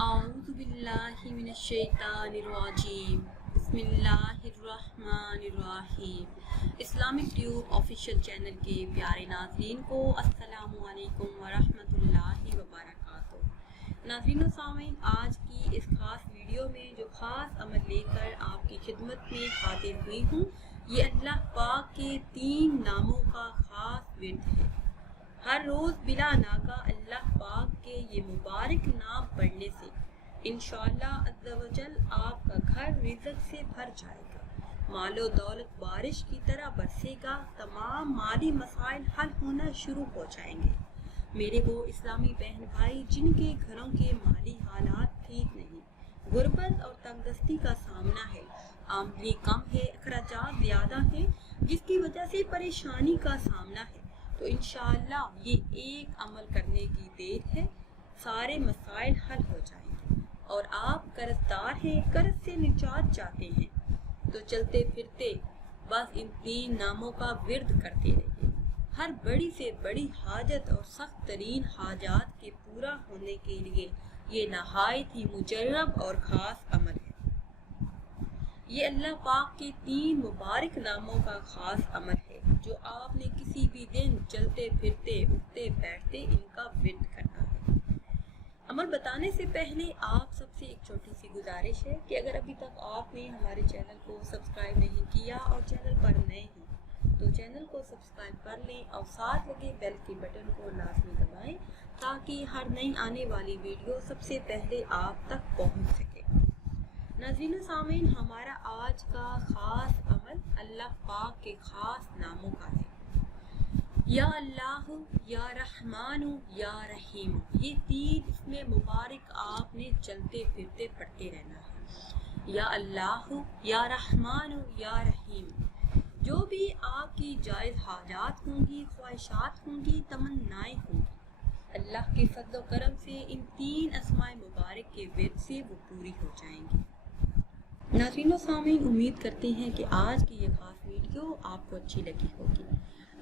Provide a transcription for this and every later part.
أعوذ بالله من الشیطان الرجیم بسم اللہ الرحمن الرحیم۔ اسلامک ٹیوب آفیشیل چینل کے پیارے ناظرین کو السلام علیکم ورحمۃ اللہ وبرکاتہ۔ ناظرین و سامعین، آج کی اس خاص ویڈیو میں جو خاص عمل لے کر آپ کی خدمت میں حاضر ہوئی ہوں، یہ اللہ پاک کے 3 ناموں کا خاص ورد ہے۔ ہر روز بلا ناگہ اللہ پاک کے یہ مبارک نام پڑھنے سے انشاءاللہ عز و جل آپ کا گھر رزق سے بھر جائے گا، مال و دولت بارش کی طرح برسے گا، تمام مالی مسائل حل ہونا شروع ہو جائیں گے۔ میرے وہ اسلامی بہن بھائی جن کے گھروں کے مالی حالات ٹھیک نہیں، غربت اور تنگدستی کا سامنا ہے، آمدنی کم ہے، اخراجات زیادہ ہیں، جس کی وجہ سے پریشانی کا سامنا ہے، تو انشاءاللہ یہ ایک عمل کرنے کی دیر ہے، سارے مسائل حل ہو جائیں گے۔ اور آپ قرض دار ہیں، قرض سے نجات چاہتے ہیں، تو چلتے پھرتے بس ان 3 ناموں کا ورد کرتے رہیے۔ ہر بڑی سے بڑی حاجت اور سخت ترین حاجات کے پورا ہونے کے لیے یہ نہایت ہی مجرب اور خاص عمل ہے۔ یہ اللہ پاک کے 3 مبارک ناموں کا خاص عمل ہے جو آپ نے کسی بھی دن چلتے پھرتے اٹھتے بیٹھتے ان کا ورد کرنا ہے۔ عمل بتانے سے پہلے آپ سب سے ایک چھوٹی سی گزارش ہے کہ اگر ابھی تک آپ نے ہمارے چینل کو سبسکرائب نہیں کیا اور چینل پر نئے ہیں تو چینل کو سبسکرائب کر لیں اور ساتھ لگے بیل کے بٹن کو لازمی دبائیں تاکہ ہر نئی آنے والی ویڈیو سب سے پہلے آپ تک پہنچ سکے۔ ناظرین و سامعین، ہمارا آج کا خاص عمل اللہ پاک کے خاص ناموں کا ہے۔ یا اللہ، یا رحمان، یا رحیم، یہ 3 اسم مبارک آپ نے چلتے پھرتے پڑھتے رہنا ہے۔ یا اللہ، یا رحمان، یا رحیم، جو بھی آپ کی جائز حاجات ہوں گی، خواہشات ہوں گی، تمنائیں ہوں گی، اللہ کے فضل و کرم سے ان 3 اسماء مبارک کے ورد سے وہ پوری ہو جائیں گی۔ ناظرین و سامعین، امید کرتے ہیں کہ آج کی یہ خاص ویڈیو آپ کو اچھی لگی ہوگی۔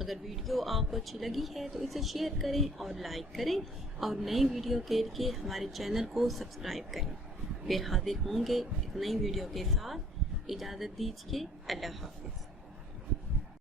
اگر ویڈیو آپ کو اچھی لگی ہے تو اسے شیئر کریں اور لائک کریں اور نئی ویڈیو کے لیے ہمارے چینل کو سبسکرائب کریں۔ پھر حاضر ہوں گے ایک نئی ویڈیو کے ساتھ، اجازت دیجیے، اللہ حافظ۔